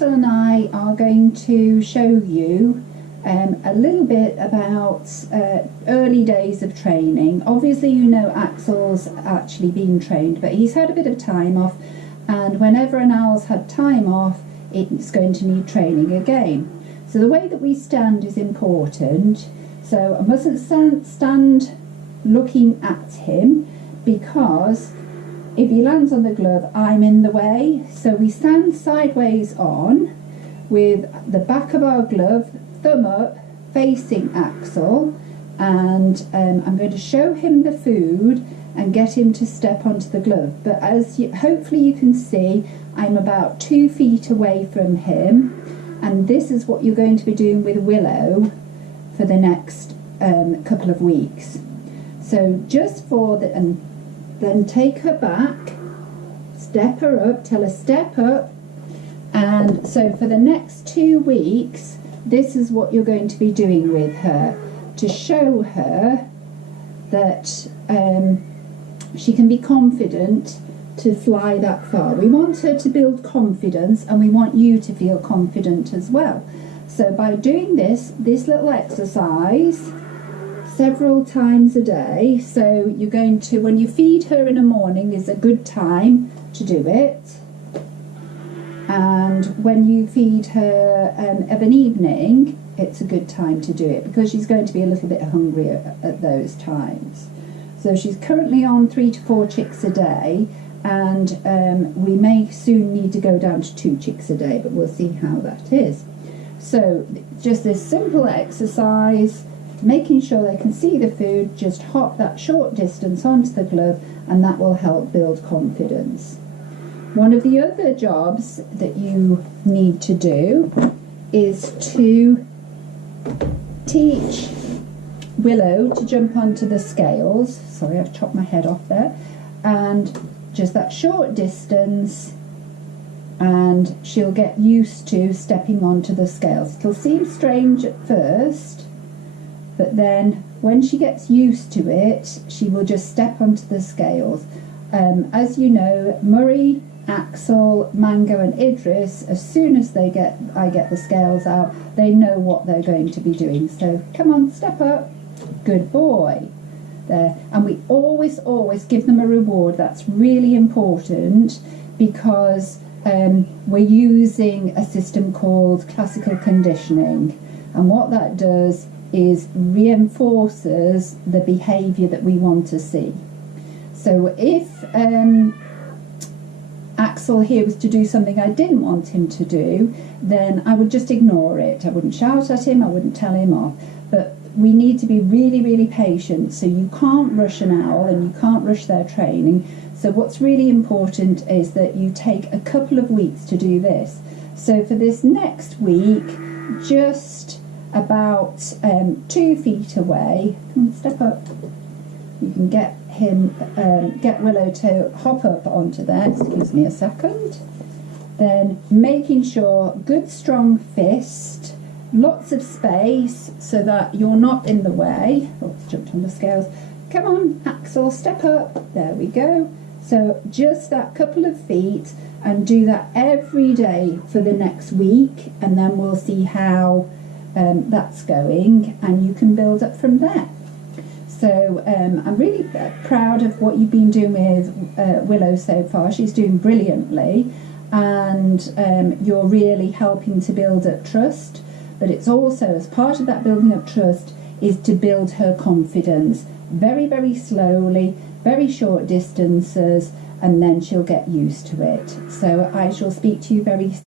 Axel and I are going to show you a little bit about early days of training. Obviously you know Axel's actually been trained, but he's had a bit of time off, and whenever an owl's had time off, it's going to need training again. So the way that we stand is important. So I mustn't stand looking at him, because if he lands on the glove, I'm in the way. So we stand sideways on with the back of our glove, thumb up, facing Axel, and I'm going to show him the food and get him to step onto the glove. But as hopefully you can see, I'm about 2 feet away from him, and this is what you're going to be doing with Willow for the next couple of weeks. So just for the, and then take her back, step her up, tell her step up, and so for the next 2 weeks this is what you're going to be doing with her, to show her that she can be confident to fly that far. We want her to build confidence, and we want you to feel confident as well. So by doing this little exercise several times a day, so you're going to, when you feed her in the morning is a good time to do it, and when you feed her of an evening, it's a good time to do it, because she's going to be a little bit hungrier at those times. So she's currently on 3 to 4 chicks a day, and we may soon need to go down to 2 chicks a day, but we'll see how that is. So just this simple exercise, making sure they can see the food, just hop that short distance onto the glove, and that will help build confidence. One of the other jobs that you need to do is to teach Willow to jump onto the scales. Sorry, I've chopped my head off there. And just that short distance, and she'll get used to stepping onto the scales. It'll seem strange at first, but then when she gets used to it, she will just step onto the scales. As you know, Murray, Axel, Mango and Idris, as soon as I get the scales out, they know what they're going to be doing. So come on, step up, good boy. There. And we always give them a reward. That's really important, because we're using a system called classical conditioning, and what that does is reinforces the behavior that we want to see. So if Axel here was to do something I didn't want him to do, then I would just ignore it. I wouldn't shout at him, I wouldn't tell him off. But we need to be really patient. So you can't rush an owl, and you can't rush their training. So what's really important is that you take a couple of weeks to do this. So for this next week, just about 2 feet away, come on, step up, you can get him, get Willow to hop up onto there. Excuse me a second. Then making sure good strong fist, lots of space so that you're not in the way. Oh, jumped on the scales. Come on, Axel, step up. There we go. So just that couple of feet, and do that every day for the next week, and then we'll see how that's going, and you can build up from there. So I'm really proud of what you've been doing with Willow so far. She's doing brilliantly, and you're really helping to build up trust. But it's also, as part of that building up trust, is to build her confidence very slowly, very short distances, and then she'll get used to it. So I shall speak to you very soon.